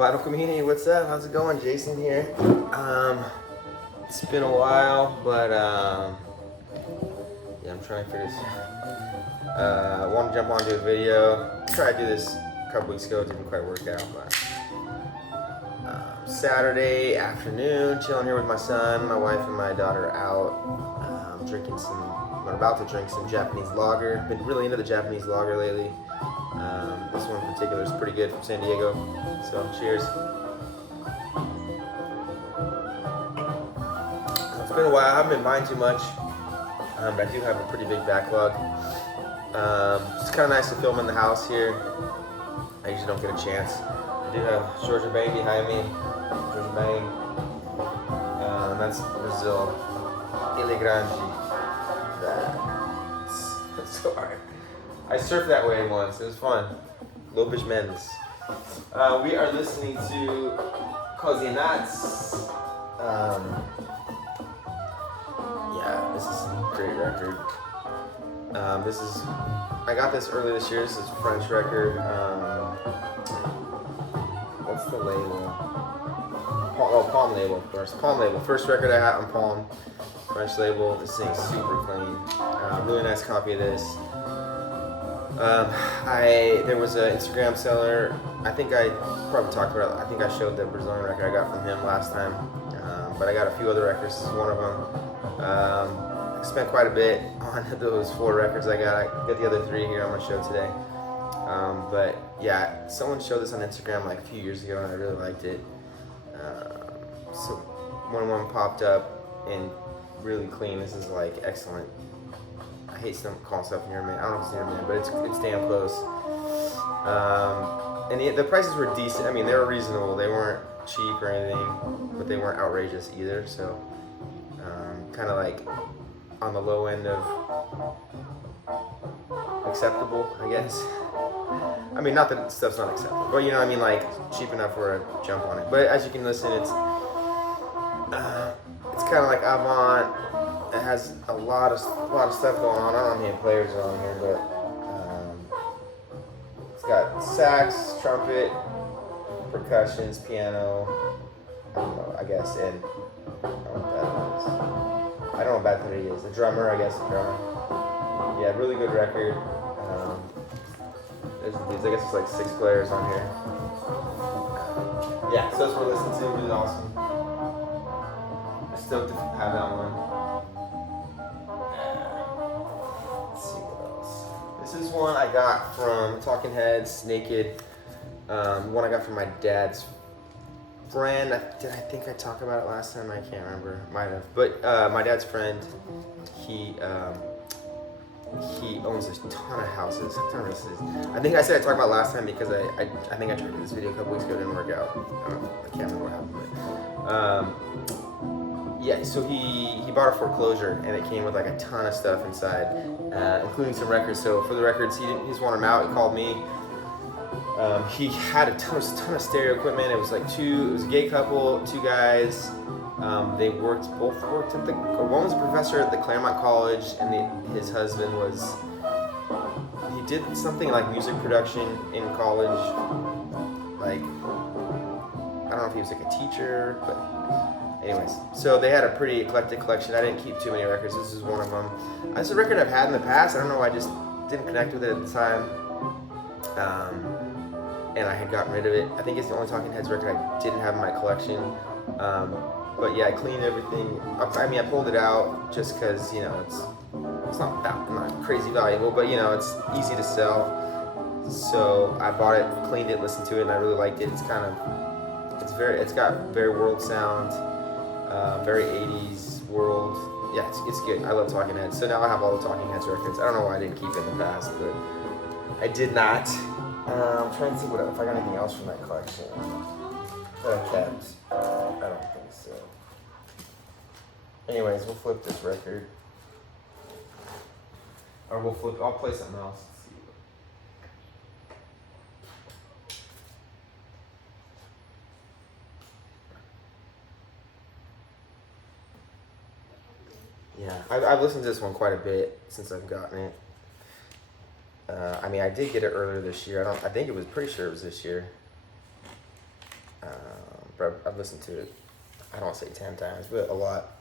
Vinyl community, what's up? How's it going? Jason here. It's been a while, but yeah, I'm trying to figure this out. I want to jump onto a video. Tried to do this a couple weeks ago, it didn't quite work out, but Saturday afternoon, chilling here with my son, my wife, and my daughter out, we're about to drink some Japanese lager. Been really into the Japanese lager lately. This one in particular is pretty good from San Diego. So cheers. It's been a while. I haven't been buying too much, but I do have a pretty big backlog. It's kind of nice to film in the house here. I usually don't get a chance. I do have Georgia Bang behind me. Georgia Bang. That's Brazil. Ilha Grande. That's so hard. I surfed that way once. It was fun. Lopes Mendes. We are listening to Cozinats. Yeah, this is a great record. I got this early this year. This is a French record. What's the label? Palm label, of course. Palm label. First record I had on Palm. French label. This thing's super clean. Really nice copy of this. There was an Instagram seller. I think I probably talked about it. I think I showed the Brazilian record I got from him last time. But I got a few other records. This is one of them. I spent quite a bit on those 4 records I got. I got the other 3 here on my show today. But yeah, someone showed this on Instagram like a few years ago, and I really liked it. So when one popped up and really clean, this is like excellent. I hate calling stuff near man. I don't know if it's near man, but it's damn close. And the prices were decent. I mean, they were reasonable. They weren't cheap or anything, but they weren't outrageous either. So kind of like on the low end of acceptable, I guess. I mean, not that stuff's not acceptable, but you know what I mean, like cheap enough for a jump on it. But as you can listen, it's kind of like avant. It has a lot of stuff going on. I don't know how many players are on here, but it's got sax, trumpet, percussions, piano. I don't know, I guess, and I don't know what that is. I don't know what battery is. The drummer, I guess, the drummer. Yeah, really good record. There's these, I guess it's like 6 players on here. Yeah, so that's what we're listening to. Really awesome. I'm stoked to have that one. Let's see what else. This is one I got from Talking Heads, Naked. One I got from my dad's friend. Did I think I talked about it last time? I can't remember. Might have. But my dad's friend, he owns a ton of houses. I think I said I talked about last time because I think I tried to do this video a couple weeks ago. It didn't work out. I can't remember what happened. But yeah, so he bought a foreclosure and it came with like a ton of stuff inside, including some records. So for the records, he just wanted them out. He called me. He had a ton of stereo equipment. It was like it was a gay couple, 2 guys. They both worked at one was a professor at the Claremont College, and his husband he did something like music production in college. Like, I don't know if he was like a teacher, but anyways. So they had a pretty eclectic collection. I didn't keep too many records. This is one of them. This is a record I've had in the past. I don't know why I just didn't connect with it at the time. And I had gotten rid of it. I think it's the only Talking Heads record I didn't have in my collection. But yeah, I cleaned everything up. I mean, I pulled it out just because, you know, it's not crazy valuable, but you know, it's easy to sell. So I bought it, cleaned it, listened to it, and I really liked it. It's got very world sound, very 80s world. Yeah, it's good. I love Talking Heads. So now I have all the Talking Heads records. I don't know why I didn't keep it in the past, but I did not. I'm trying to see if I got anything else from that collection that I kept. I don't think so. Anyways, we'll flip this record. Or I'll play something else. Let's see. Yeah, I've listened to this one quite a bit since I've gotten it. I mean, I did get it earlier this year. I think it was pretty sure it was this year. But I've listened to it, I don't want to say 10 times, but a lot.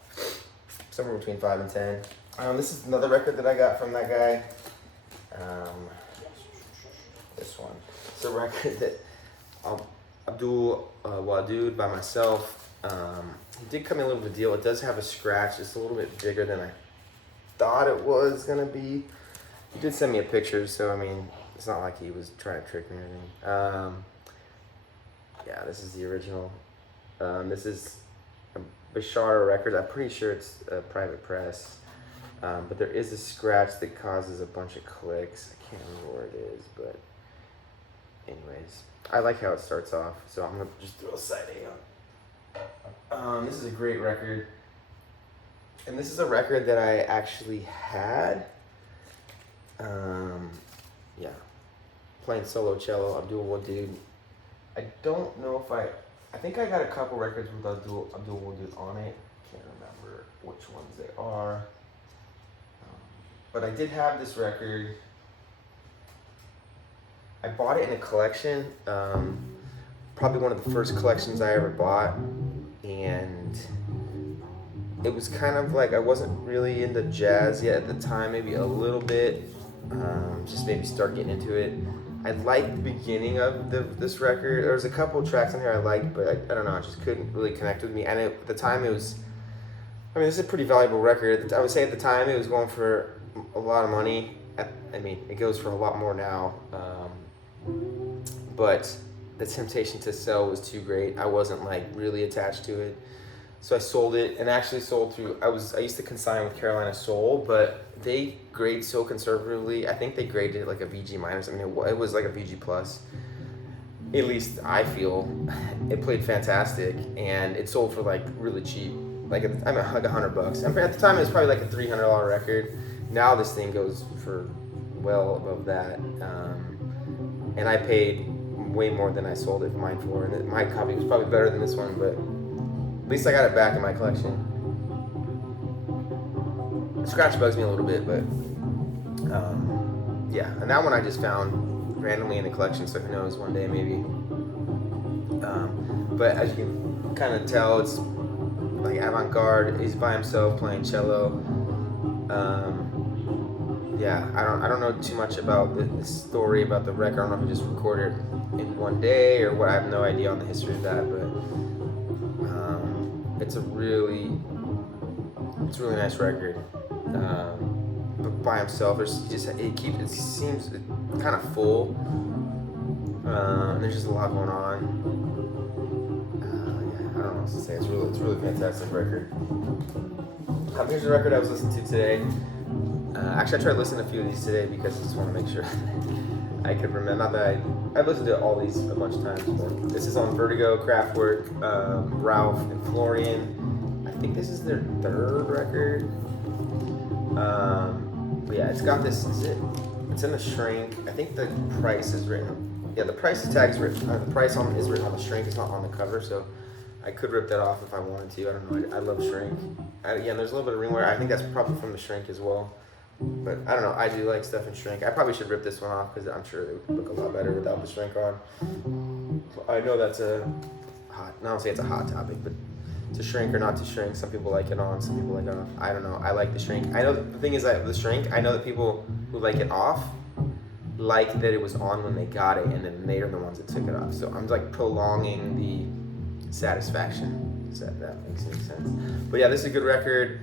Somewhere between 5 and 10. This is another record that I got from that guy. This one. It's a record that Abdul Wadud by myself. It did come in a little bit of a deal. It does have a scratch. It's a little bit bigger than I thought it was gonna be. He did send me a picture, so I mean, it's not like he was trying to trick me or anything. Yeah, this is the original. This is a Bashar record. I'm pretty sure it's a private press. But there is a scratch that causes a bunch of clicks. I can't remember where it is, but anyways, I like how it starts off, so I'm gonna just throw a side A on. This is a great record, and this is a record that I actually had. Yeah, playing solo cello, Abdul Wadud. I don't know if I think I got a couple records with Abdul Wadud on it. Can't remember which ones they are. But I did have this record. I bought it in a collection. Probably one of the first collections I ever bought. And it was kind of like, I wasn't really into jazz yet at the time, maybe a little bit. Just maybe start getting into it. I liked the beginning of this record. There was a couple tracks on here I liked, but I don't know, it just couldn't really connect with me. And at the time it was, I mean, this is a pretty valuable record. I would say at the time it was going for a lot of money. I mean, it goes for a lot more now. But the temptation to sell was too great. I wasn't like really attached to it. So I sold it, and actually sold through, I used to consign with Carolina Soul, but they grade so conservatively. I think they graded it like a VG minus. I mean, it was like a VG plus. At least I feel. It played fantastic, and it sold for like really cheap. Like, like $100. And at the time, it was probably like a $300 record. Now this thing goes for well above that. And I paid way more than I sold it mine for. And my copy was probably better than this one, but at least I got it back in my collection. The scratch bugs me a little bit, but yeah. And that one I just found randomly in the collection, so who knows, one day maybe. But as you can kind of tell, it's like avant-garde. He's by himself playing cello. Yeah, I don't know too much about the story about the record. I don't know if he just recorded in one day or what. I have no idea on the history of that, but it's a really nice record. But by himself, it seems kind of full. And there's just a lot going on. Yeah, I don't know what to say. It's really fantastic record. Here's the record I was listening to today. Actually, I tried listening to a few of these today because I just want to make sure I could remember. Not that I've listened to all these a bunch of times before. This is on Vertigo, Kraftwerk, Ralph, and Florian. I think this is their third record. But yeah, it's got this. It's in the shrink. I think the price is written. Yeah, the price tag is written. The price is written on the shrink. It's not on the cover, so I could rip that off if I wanted to. I don't know. I love shrink. Again, there's a little bit of ringware. I think that's probably from the shrink as well. But I don't know. I do like stuff in shrink. I probably should rip this one off because I'm sure it would look a lot better without the shrink on. I know that's I don't say it's a hot topic, but to shrink or not to shrink. Some people like it on. Some people like it off. I don't know. I like the shrink. I know the thing is that the shrink. I know that people who like it off like that it was on when they got it, and then they are the ones that took it off. So I'm like prolonging the satisfaction. Does that makes any sense? But yeah, this is a good record.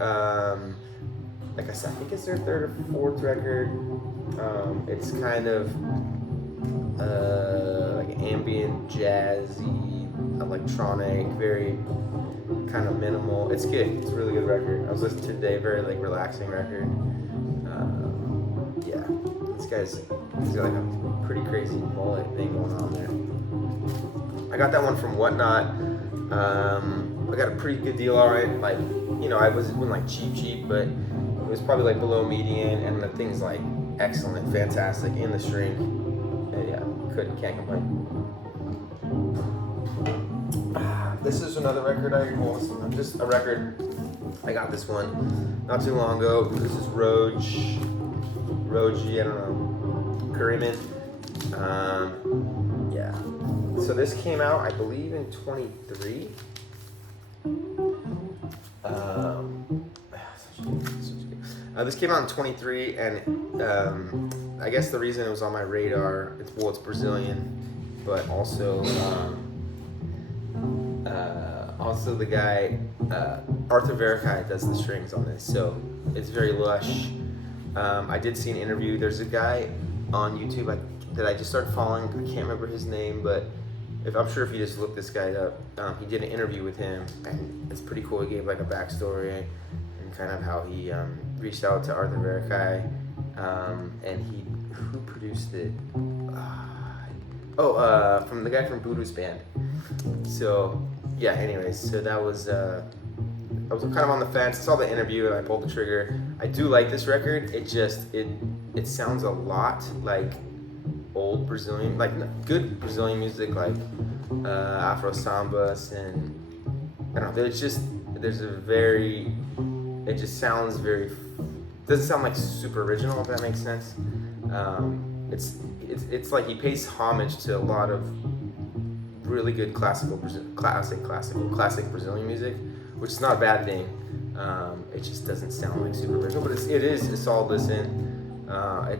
Like I said, I think it's their third or fourth record. It's kind of like ambient, jazzy, electronic, very kind of minimal. It's good. It's a really good record. I was listening to it today. Very like relaxing record. Yeah, he's got like a pretty crazy mullet thing going on there. I got that one from Whatnot. I got a pretty good deal, alright. Like, you know, it wasn't like cheap, but it was probably like below median, and the thing's like excellent, fantastic in the shrink. Yeah, can't complain. This is another record just a record. I got this one not too long ago. This is Roji, I don't know, Kuriman. Yeah, So this came out, I believe, in 23. This came out in 23, and I guess the reason it was on my radar, it's Brazilian, but also also the guy Arthur Verocai does the strings on this, so it's very lush. I did see an interview. There's a guy on YouTube that I just started following. I can't remember his name, but I'm sure if you just look this guy up, he did an interview with him, and it's pretty cool. He gave like a backstory and kind of how he reached out to Arthur Verocai, and who produced it? From the guy from Voodoo's band. So yeah. Anyways, so that was. I was kind of on the fence. I saw the interview and I pulled the trigger. I do like this record. It sounds a lot like old Brazilian, like good Brazilian music, like Afro Sambas, and I don't know. It just sounds very. Doesn't sound like super original, if that makes sense. It's like he pays homage to a lot of really good classic Brazilian music, which is not a bad thing. It just doesn't sound like super original, but it is a solid listen.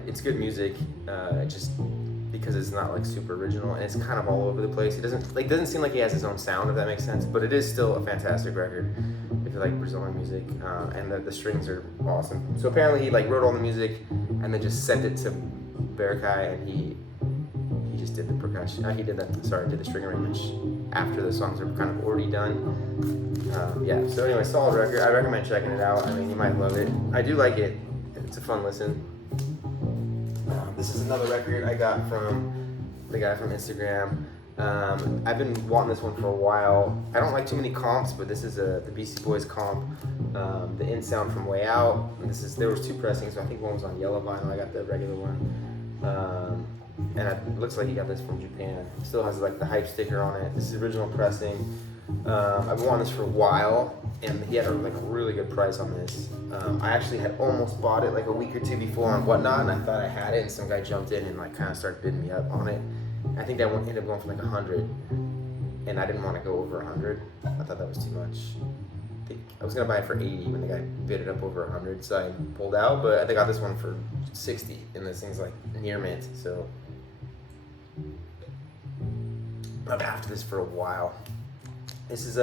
It's good music, just because it's not like super original, and it's kind of all over the place. It doesn't seem like he has his own sound, if that makes sense, but it is still a fantastic record if you like Brazilian music, and the strings are awesome. So apparently he like wrote all the music and then just sent it to Verocai, and he just did the percussion. Did the string arrangements after the songs are kind of already done. Yeah, so anyway, solid record. I recommend checking it out. I mean, you might love it. I do like it. It's a fun listen. This is another record I got from the guy from Instagram. I've been wanting this one for a while. I don't like too many comps, but this is the Beastie Boys comp. The In Sound from Way Out. There was two pressings, so I think one was on yellow vinyl. I got the regular one. And it looks like he got this from Japan. It still has like the hype sticker on it. This is original pressing. I've been wanting this for a while, and he had a really good price on this. I actually had almost bought it like a week or two before on Whatnot, and I thought I had it, and some guy jumped in and like kind of started bidding me up on it. I think that one ended up going for like 100, and I didn't want to go over 100. I thought that was too much. I was gonna buy it for 80 when the guy bid it up over 100, so I pulled out. But I got this one for 60, and this thing's like near mint, so I've been after this for a while. This is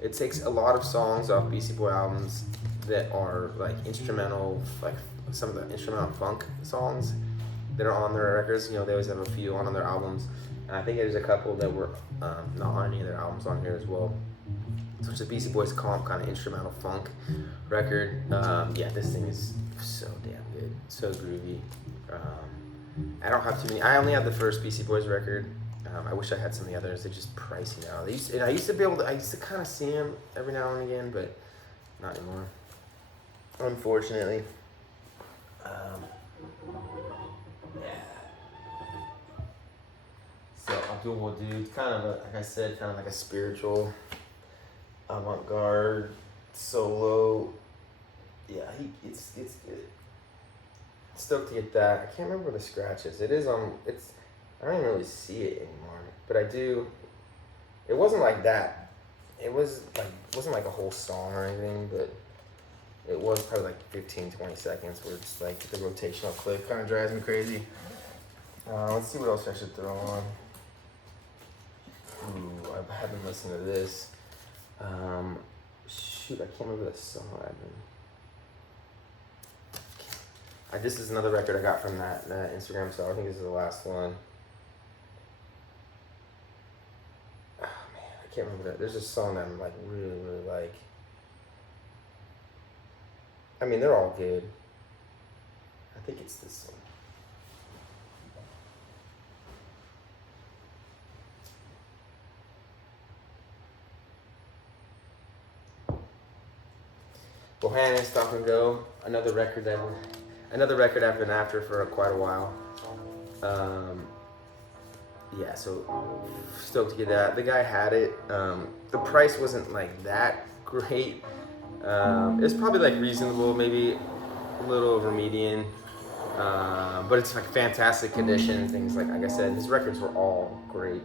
it takes a lot of songs off Beastie Boy albums that are like instrumental, like some of the instrumental funk songs that are on their records. You know, they always have a few on their albums, and I think there's a couple that were not on any of their albums on here as well. So it's a Beastie Boys comp kind of instrumental funk record. Yeah, this thing is so damn good, so groovy. I don't have too many. I only have the first Beastie Boys record. I wish I had some of the others. They're just pricey now. I used to kind of see them every now and again, but not anymore, unfortunately. So Abdul Wadud, kind of like I said, kind of like a spiritual, avant-garde, solo. Yeah, it's good. Stoked to get that. I can't remember where the scratch is. It is on. I don't even really see it anymore, but I do. It wasn't like that. Wasn't like a whole song or anything, but it was probably like 15-20 seconds where it's like the rotational clip kind of drives me crazy. Let's see what else I should throw on. Ooh, I haven't listened to this. Shoot, I can't remember the song this is another record I got from that Instagram star. I think this is the last one. Oh man, I can't remember that. There's a song that I'm like really, really like. I mean, they're all good. I think it's this one. Bohannon, Stop and Go, another record I've been after for quite a while. Yeah, so stoked to get that. The guy had it. The price wasn't like that great. It's probably like reasonable, maybe a little over median. But it's like fantastic condition. Things like I said, his records were all great.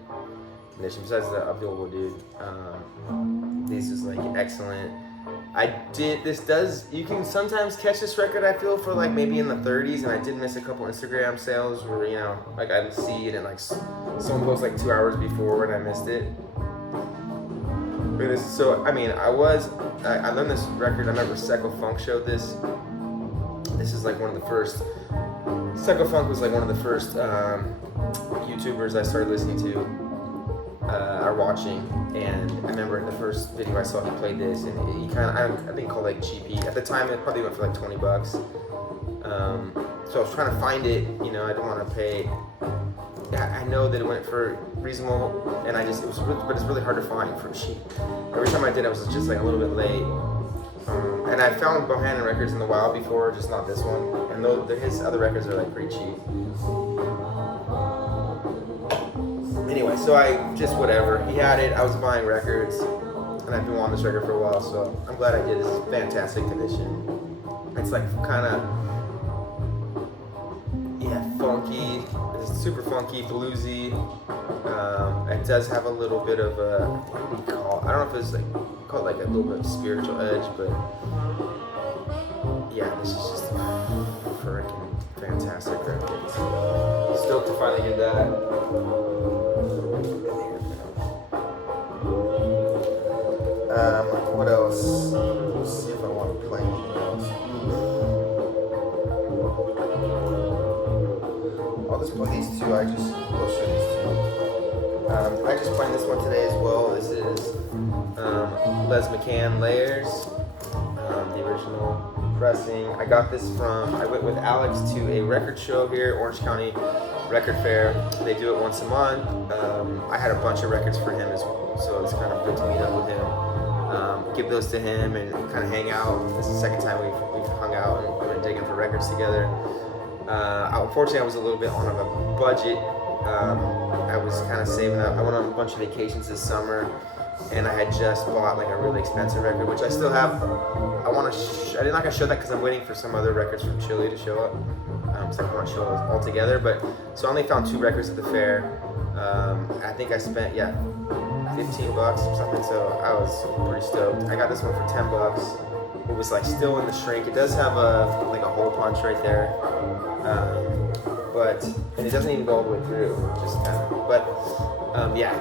condition. Besides the Abdul dude, this is like excellent. You can sometimes catch this record, I feel, for like maybe in the 30s, and I did miss a couple Instagram sales where, you know, like I see it and like someone posts like 2 hours before and I missed it. But so, I mean, I learned this record, I remember Secco Funk showed this. This is like one of the first, Secco Funk was like one of the first YouTubers I started listening to or watching, and I remember in the first video I saw he played this, and he kind of, I think called like GP. At the time it probably went for like $20. So I was trying to find it, you know, I didn't want to pay. I know that it went for reasonable, and but it's really hard to find for cheap. Every time I did, I was just like a little bit late. And I found Bohannon records in the wild before, just not this one. And his other records are like pretty cheap. Anyway, so I just whatever. He had it. I was buying records, and I've been wanting this record for a while. So I'm glad I did. This is fantastic condition. It's like kind of funky. It's super funky, bluesy. It does have a little bit of a, what do you call it? I don't know if it's like called like a little bit of spiritual edge, but yeah, this is just a freaking fantastic record. Stoked to finally get that. What else? Let's see if I want to play anything else. I'll just play these two. We'll show these two. I just played this one today as well. This is Les McCann Layers, the original pressing. I got this I went with Alex to a record show here, Orange County Record Fair. They do it once a month. I had a bunch of records for him as well, so it's kind of good to meet up with him. Give those to him and kind of hang out. This is the second time we've hung out and we've been digging for records together. Unfortunately, I was a little bit on a budget. I was kind of saving up. I went on a bunch of vacations this summer, and I had just bought like a really expensive record, which I still have. I'm not gonna show that because I'm waiting for some other records from Chile to show up. So I want to show those all together. But so I only found 2 records at the fair. I think I spent $15 or something. So I was pretty stoked. I got this one for $10. It was like still in the shrink. It does have a hole punch right there. And it doesn't even go all the way through, just kind of. But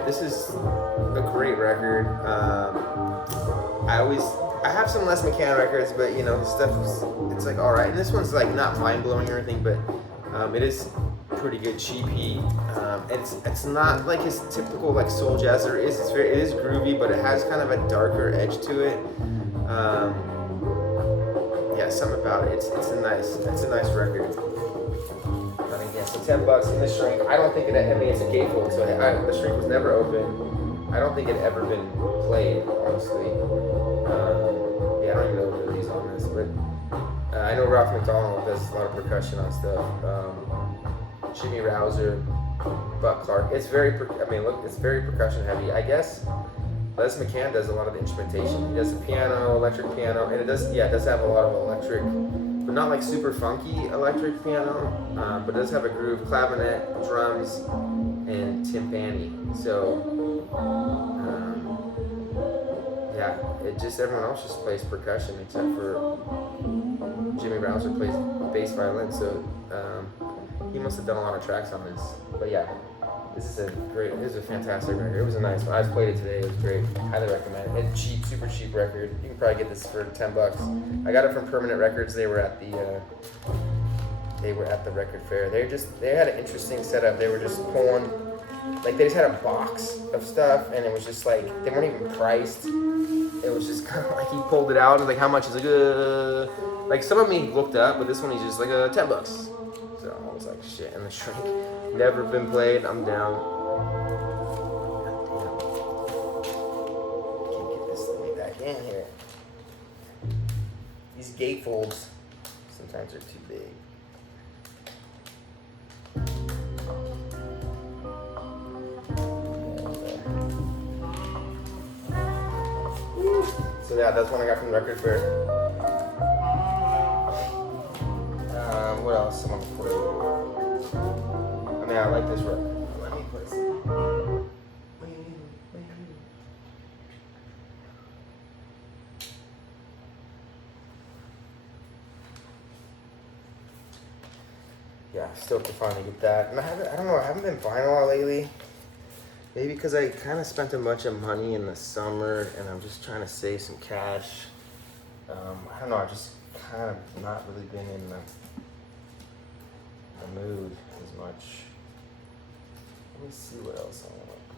this is a great record. I have some Les McCann records, but you know, his stuff it's like all right. And this one's like not mind blowing or anything, but it is pretty good, cheapy. It's not like his typical like soul jazz. It is groovy, but it has kind of a darker edge to it. Something about it. It's a nice record. So $10 in the shrink. I don't think it's a gatefold, so the shrink was never open. I don't think it had ever been played, honestly. I don't even know what release on this, but I know Ralph McDonald does a lot of percussion on stuff. Jimmy Rouser, Buck Clark. It's very percussion heavy. I guess Les McCann does a lot of the instrumentation. He does the piano, electric piano, and it does have a lot of electric, but not like super funky electric piano, but it does have a groove, clavinet, drums, and timpani. So, everyone else just plays percussion except for Jimmy Rouser plays bass violin. So he must have done a lot of tracks on this. But yeah, this is a fantastic record. It was a nice one. I just played it today. It was great. Highly recommend it. It's cheap, super cheap record. You can probably get this for $10. I got it from Permanent Records. They were at the record fair. They had an interesting setup. They were just pulling, like they just had a box of stuff, and it was just like they weren't even priced. It was just kind of like he pulled it out and like how much is like some of me looked up, but this one he's just like $10. So I was like shit. And the shrink, never been played. I'm down. Can't get this thing back in here. These gatefolds sometimes are too big. So yeah, that's one I got from the record fair. What else? I'm gonna play. I mean, I like this record. Let me play some. yeah, stoked to finally get that. And I don't know, I haven't been buying a lot lately. Maybe because I kind of spent a bunch of money in the summer and I'm just trying to save some cash. I don't know, I've just kind of not really been in the mood as much. Let me see what else I want to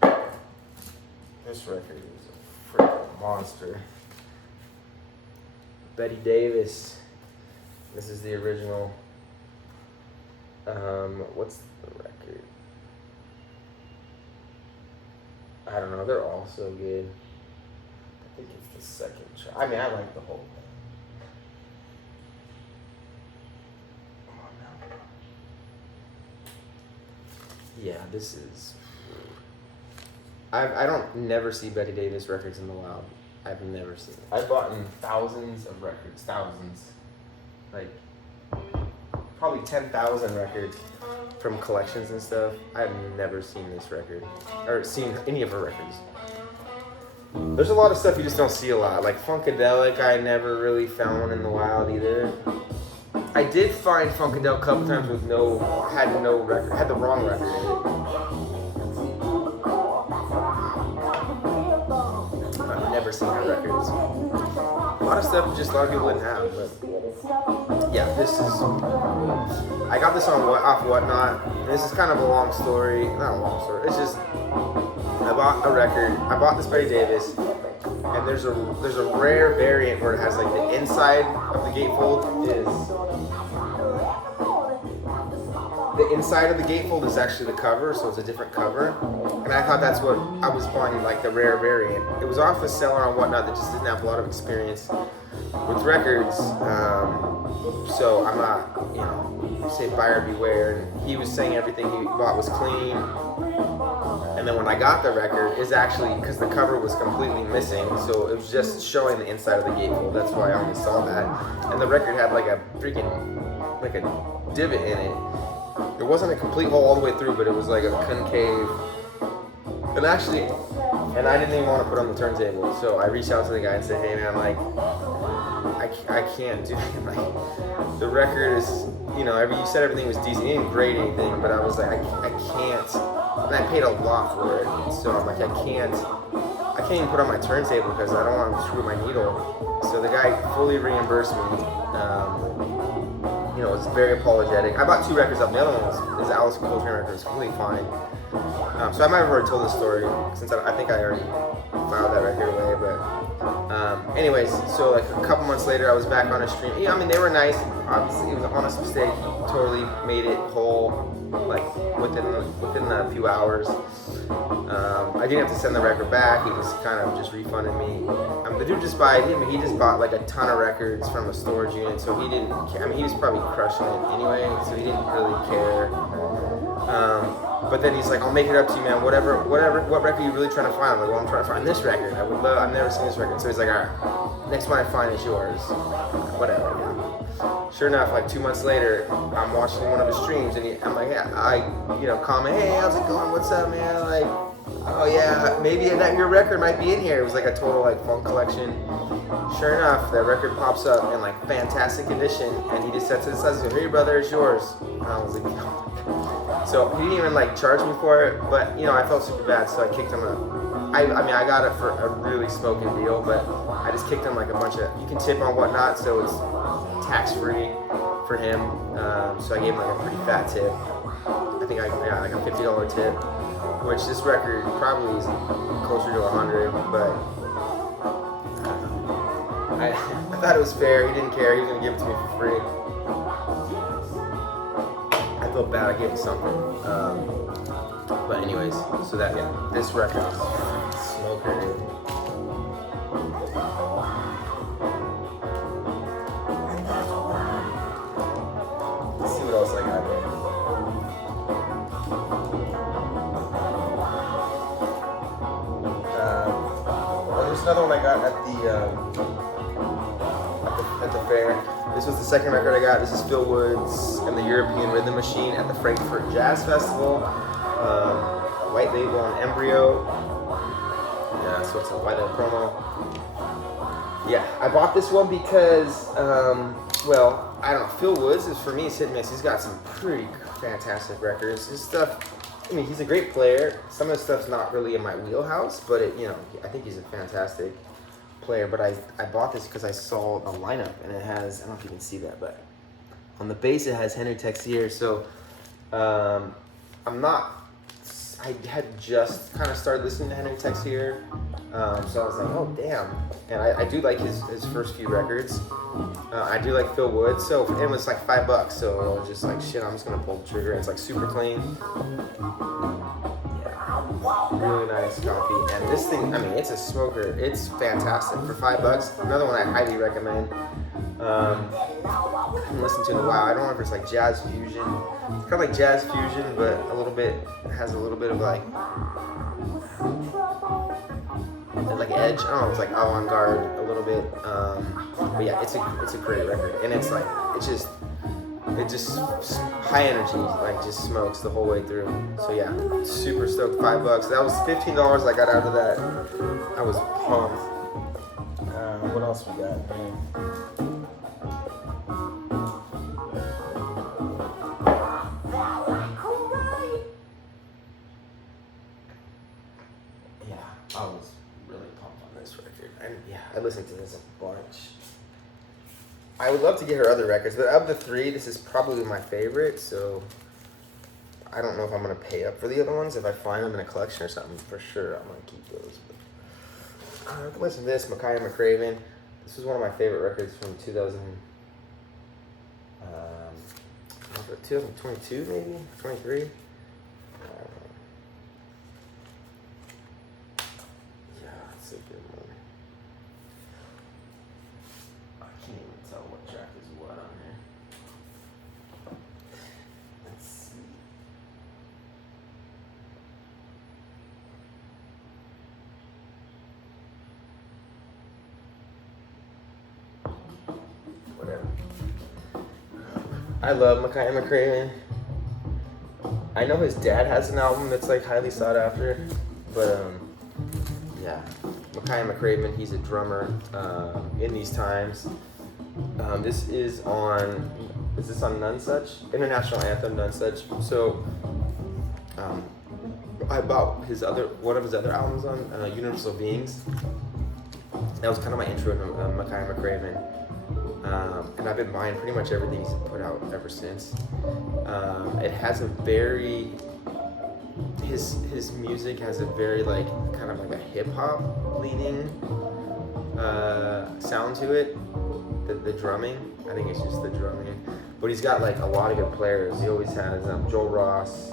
play. This record is a freaking monster. Betty Davis. This is the original. What's the record? I don't know. They're all so good. I think it's the second track. I mean, I like the whole thing. Come on now. Yeah, this is. I don't never see Betty Davis records in the wild. I've never seen it. I've bought thousands of records, thousands. Like, probably 10,000 records from collections and stuff. I've never seen this record, or seen any of her records. There's a lot of stuff you just don't see a lot. Like Funkadelic, I never really found one in the wild either. I did find Funkadelic a couple times with had the wrong record in it. I've never seen her records. A lot of stuff just a lot of people didn't have, but yeah, this is. I got this off Whatnot. And this is kind of a long story. Not a long story. It's just I bought a record. I bought this Betty Davis, and there's a rare variant where it has like the inside of the gatefold is. The inside of the gatefold is actually the cover, so it's a different cover. And I thought that's what I was buying, like the rare variant. It was off a seller on Whatnot that just didn't have a lot of experience with records. So I'm not, say buyer beware. And he was saying everything he bought was clean. And then when I got the record, is actually, because the cover was completely missing, so it was just showing the inside of the gatefold. That's why I only saw that. And the record had like a divot in it. It wasn't a complete hole all the way through, but it was like a concave. And I didn't even want to put it on the turntable, so I reached out to the guy and said, hey man, like, I can't do it. Like, the record is, you said everything was decent. You didn't grade anything, but I was like, I can't. And I paid a lot for it, so I'm like, I can't even put it on my turntable because I don't want to screw my needle. So the guy fully reimbursed me. It's very apologetic. I bought 2 records up. The other one is Alice Coltrane record. It's completely fine. So I might have already told this story since I think I already filed that record away. But anyways, so like a couple months later, I was back on a stream. Yeah, I mean they were nice. Obviously, it was an honest mistake. He totally made it whole, like within a few hours. I didn't have to send the record back. He just kind of refunded me. The dude just he just bought like a ton of records from a storage unit, so he didn't care. I mean, he was probably crushing it anyway, so he didn't really care. But then he's like, I'll make it up to you, man. What record are you really trying to find? I'm like, well, I'm trying to find this record. I've never seen this record. So he's like, all right, next one I find is yours. Whatever, yeah. Sure enough, like 2 months later, I'm watching one of his streams, and I'm like, comment, hey, how's it going? What's up, man? Like, oh yeah, maybe your record might be in here. It was like a total like funk collection. Sure enough, the record pops up in like fantastic condition, and he just said to the side, "Hey brother, it's yours." And I was like, no. So he didn't even like charge me for it, but I felt super bad, so I kicked him out. I mean I got it for a really smoking deal, but I just kicked him like a bunch of. You can tip on Whatnot, so it's tax free for him. So I gave him like a pretty fat tip. I think I got like a $50 tip. Which this record probably is closer to 100, but I thought it was fair. He didn't care. He was gonna give it to me for free. I felt bad. I gave him something. But anyways, so this record is smoker, dude. Let's see what else I got there. Another one I got at the fair. This was the second record I got. This is Phil Woods and the European Rhythm Machine at the Frankfurt Jazz Festival. White label on Embryo. Yeah, so it's a white label promo. Yeah, I bought this one because, I don't know. Phil Woods is for me. Hit and miss. He's got some pretty fantastic records. His stuff. I mean, he's a great player. Some of the stuff's not really in my wheelhouse, but I think he's a fantastic player. But I bought this because I saw a lineup and it has. I don't know if you can see that, but on the base it has Henry Texier. So I'm not. I had just kind of started listening to Henry Texier, so I was like, oh damn. And I do like his first few records. I do like Phil Woods, so it was like $5, so I was just like, shit, I'm just gonna pull the trigger. It's like super clean. Yeah, really nice coffee. And this thing, I mean, it's a smoker. It's fantastic for $5. Another one I highly recommend. I haven't listened to it in a while. I don't know if it's like jazz fusion. It's kind of like jazz fusion, but a little bit. It has a little bit of like edge. I don't know. It's like avant-garde a little bit. But yeah, it's a great record, and it's like it just high energy, like just smokes the whole way through. So yeah, super stoked. $5. That was $15 I got out of that. I was pumped. What else we got, man? I was really pumped on this record. And yeah, I listened to this a bunch. I would love to get her other records, but of the three, this is probably my favorite, so I don't know if I'm going to pay up for the other ones. If I find them in a collection or something, for sure I'm going to keep those. But, listen to this, Makaya McCraven. This is one of my favorite records from 2022 maybe? 23? A good one. I can't even tell what track is what on here. Let's see. Whatever. I love Makaya McCraven. I know his dad has an album that's like highly sought after, but yeah. Makaya McCraven, he's a drummer in these times. This is this on Nonesuch? International Anthem, Nonesuch. So I bought one of his other albums on Universal Beings. That was kind of my intro to Makaya McCraven. And I've been buying pretty much everything he's put out ever since. It has a very his music has a very like kind of like a hip hop leaning sound to it. The drumming, I think it's just the drumming. But he's got like a lot of good players. He always has Joel Ross.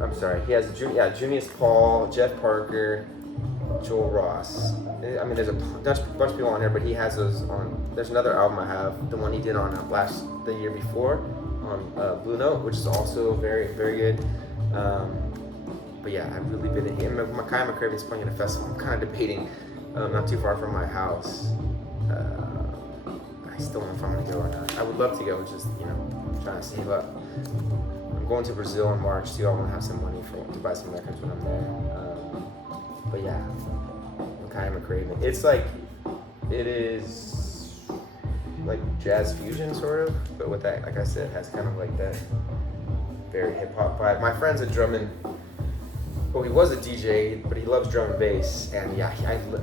I'm sorry, he has Junius Paul, Jeff Parker, Joel Ross. I mean, there's a bunch of people on here, but he has those on. There's another album I have, the one he did on the year before on Blue Note, which is also very, very good. But yeah, I've really been in here. Makaya McCraven's playing at a festival. I'm kind of debating, not too far from my house. I still don't know if I'm gonna go or not. I would love to go, just trying to save up. I'm going to Brazil in March too. I want to have some money to buy some records when I'm there. But yeah, Makaya McCraven. It's like it is like jazz fusion sort of, but with that, like I said, it has kind of like that very hip hop vibe. My friend's a drumming. Well, he was a DJ, but he loves drum and bass, and yeah,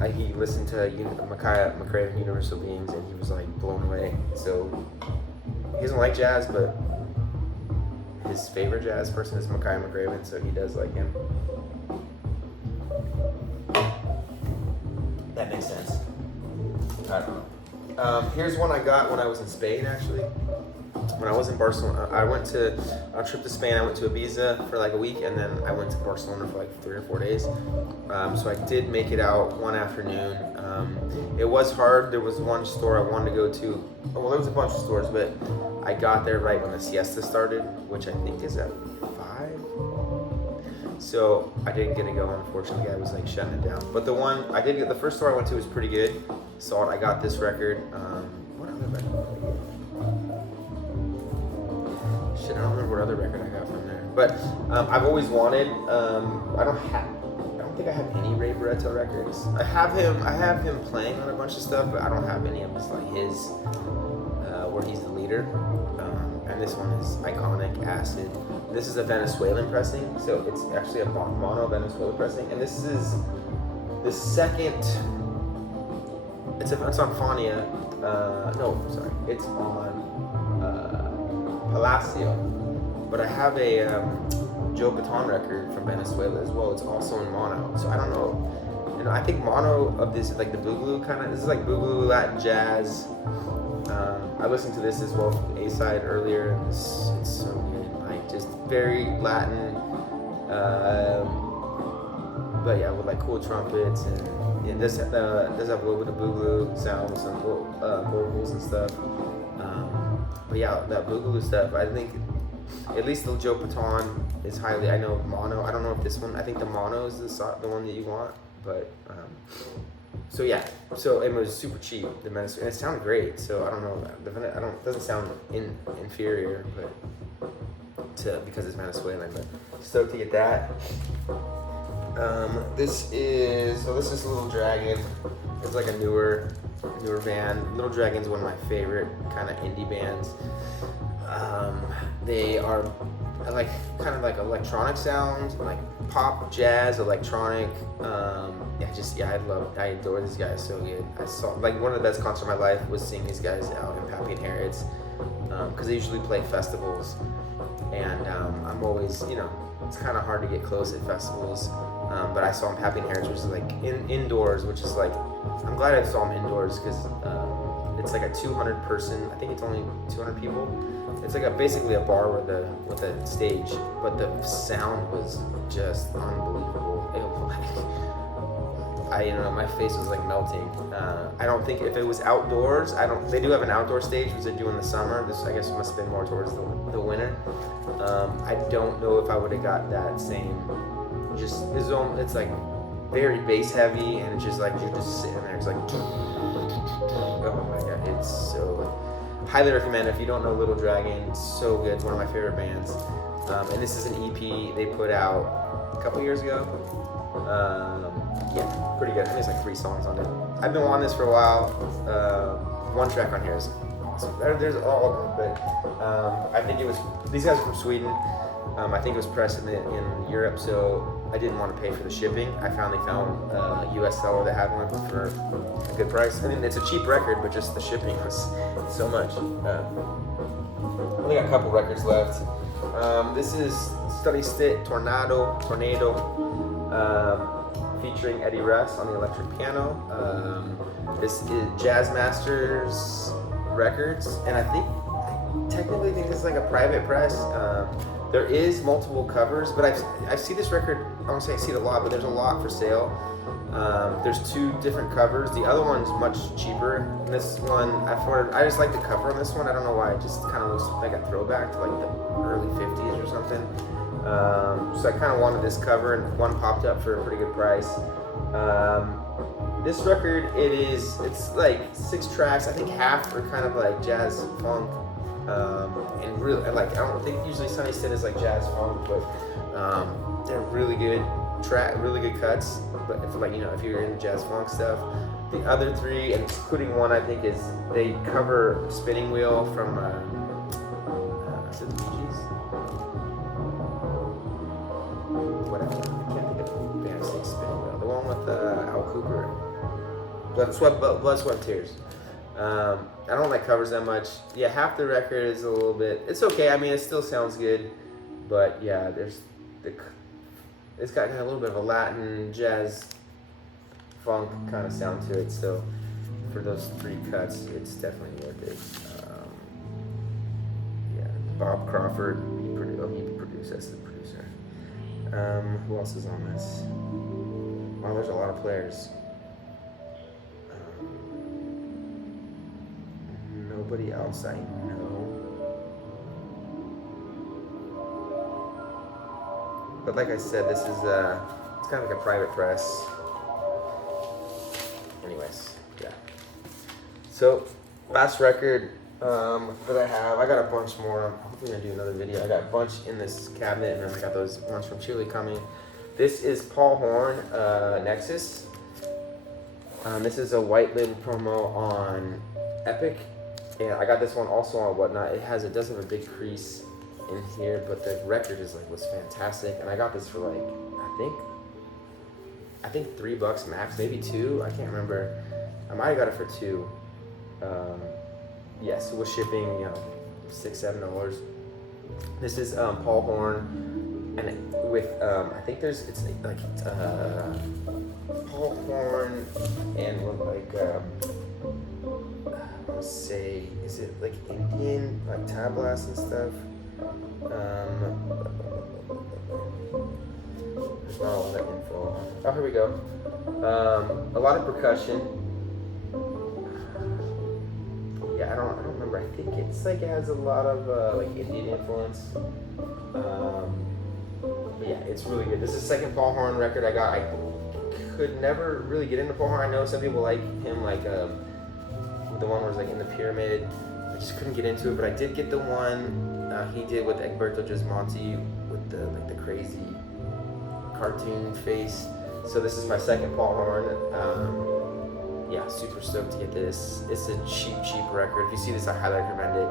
he listened to Makaya McCraven, Universal Beings, and he was like blown away. So he doesn't like jazz, but his favorite jazz person is Makaya McCraven, so he does like him. That makes sense. I don't know. Here's one I got when I was in Spain, actually. When I was in Barcelona, I went to a trip to Spain. I went to Ibiza for like a week, and then I went to Barcelona for like 3 or 4 days. So I did make it out one afternoon. It was hard. There was one store I wanted to go to. Well, there was a bunch of stores, but I got there right when the siesta started, which I think is at 5. So I didn't get to go, unfortunately. I was like shutting it down. But the first store I went to was pretty good. Saw it. I got this record. What other record? Shit, I don't remember what other record I got from there. But I've always wanted. I don't think I have any Ray Barretto records. I have him playing on a bunch of stuff, but I don't have any of his where he's the leader. And this one is Iconic Acid. This is a Venezuelan pressing, so it's actually a mono Venezuelan pressing. And this is the second. It's on Fania. No, sorry, it's on Palacio. But I have a Joe Baton record from Venezuela as well. It's also in mono. So I don't know. You know, I think mono of this is like the boogaloo kind of. This is like boogaloo Latin jazz. I listened to this as well from the A-side earlier, and it's so good. Like just very Latin, but yeah, with like cool trumpets, and it does have a little bit of boogaloo sound with some vocals and stuff. But yeah, that boogaloo stuff, I think at least the Joe Baton is highly. I know mono. I don't know if this one. I think the mono is the one that you want, but. So yeah, so it was super cheap. The Menace, and it sounded great. So I don't know. It doesn't sound inferior, but because it's Venezuelan. But stoked to get that. This is Little Dragon. It's like a newer band. Little Dragon's one of my favorite kind of indie bands. They are like kind of like electronic sound, like pop, jazz, electronic. I adore these guys so good. I saw like one of the best concerts of my life was seeing these guys out in Pappy and Harrods, because they usually play festivals, and I'm always, it's kind of hard to get close at festivals, but I saw them Pappy and Harrods, which is like indoors, which is like, I'm glad I saw them indoors because it's like a 200 person. I think it's only 200 people. It's like basically a bar with a stage, but the sound was just unbelievable. It was my face was like melting. I don't think if it was outdoors, they do have an outdoor stage, which they do in the summer. This, I guess, must have been more towards the winter. I don't know if I would have got that same, it's like very bass heavy, and it's just like, you're just sitting there, it's like, oh my God, it's so, highly recommend. If you don't know Little Dragon, it's so good. It's one of my favorite bands. And this is an EP they put out a couple years ago. Yeah, pretty good. I think there's like 3 songs on it. I've been wanting this for a while. One track on here is awesome. There's all of them, but I think these guys are from Sweden. I think it was pressed in Europe, so I didn't want to pay for the shipping. I finally found a US seller that had one for a good price. I mean, it's a cheap record, but just the shipping was so much. Only got a couple records left. This is Study Stit Tornado, featuring Eddie Russ on the electric piano. This is Jazz Masters Records, and I technically think this is like a private press. There is multiple covers, but I see this record, I won't say I see it a lot, but there's a lot for sale. There's 2 different covers. The other one's much cheaper. This one, I just like the cover on this one. I don't know why, it just kind of looks like a throwback to like the early 50s or something. So I kind of wanted this cover, and one popped up for a pretty good price. This record, it's like 6 tracks. I think half are kind of like jazz funk. And really, I don't think usually Sunny Sin is like jazz funk, but they're really good really good cuts. But if you're into jazz funk stuff, the other 3, including one, I think they cover Spinning Wheel from is it the Bee Gees? Whatever. I can't think of the band's name. Spinning Wheel. The one with Al Cooper. Blood, Sweat, Tears. I don't like covers that much. Yeah, half the record is a little bit. It's okay. I mean, it still sounds good, but yeah, it's got kind of a little bit of a Latin jazz funk kind of sound to it. So for those 3 cuts, it's definitely worth it. Yeah, Bob Crawford. He produced. That's the producer. Who else is on this? Wow, there's a lot of players. Nobody else I know. But like I said, this is it's kind of like a private press. Anyways, yeah. So last record that I have, I got a bunch more. I'm hopefully gonna do another video. I got a bunch in this cabinet, and then I got those ones from Chile coming. This is Paul Horn, Nexus. This is a white label promo on Epic. And I got this one also on Whatnot. It does have a big crease in here, but the record was fantastic. And I got this for like, I think $3 max, maybe 2. I can't remember. I might have got it for 2. Yeah, so with shipping, $6-7. This is Paul Horn, and with I think it's like Paul Horn and with like let's say, is it like Indian like tablas and stuff? There's not a lot of info. Oh, here we go. A lot of percussion. Yeah, I don't remember. I think it's like it has a lot of like Indian influence. But yeah, it's really good. This is the second Paul Horn record I got. I could never really get into Paul Horn. I know some people like him, like the one where it's like in the pyramid. I just couldn't get into it, but I did get the one he did with Egberto Gismonti with the crazy cartoon face. So this is my second Paul Horn. Yeah, super stoked to get this. It's a cheap record. If you see this, I highly recommend it.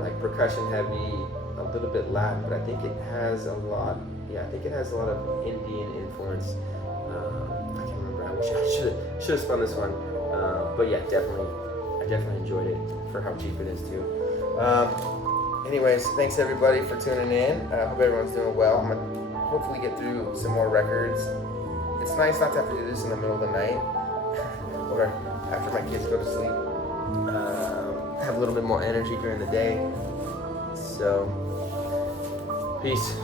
Like percussion heavy, a little bit Latin, but I think it has a lot. Yeah, I think it has a lot of Indian influence. I can't remember. I wish I should have spun this one. But yeah, I definitely enjoyed it for how cheap it is too. Anyways, thanks everybody for tuning in. I hope everyone's doing well. I'm gonna hopefully get through some more records. It's nice not to have to do this in the middle of the night or after my kids go to sleep. Have a little bit more energy during the day. So, peace.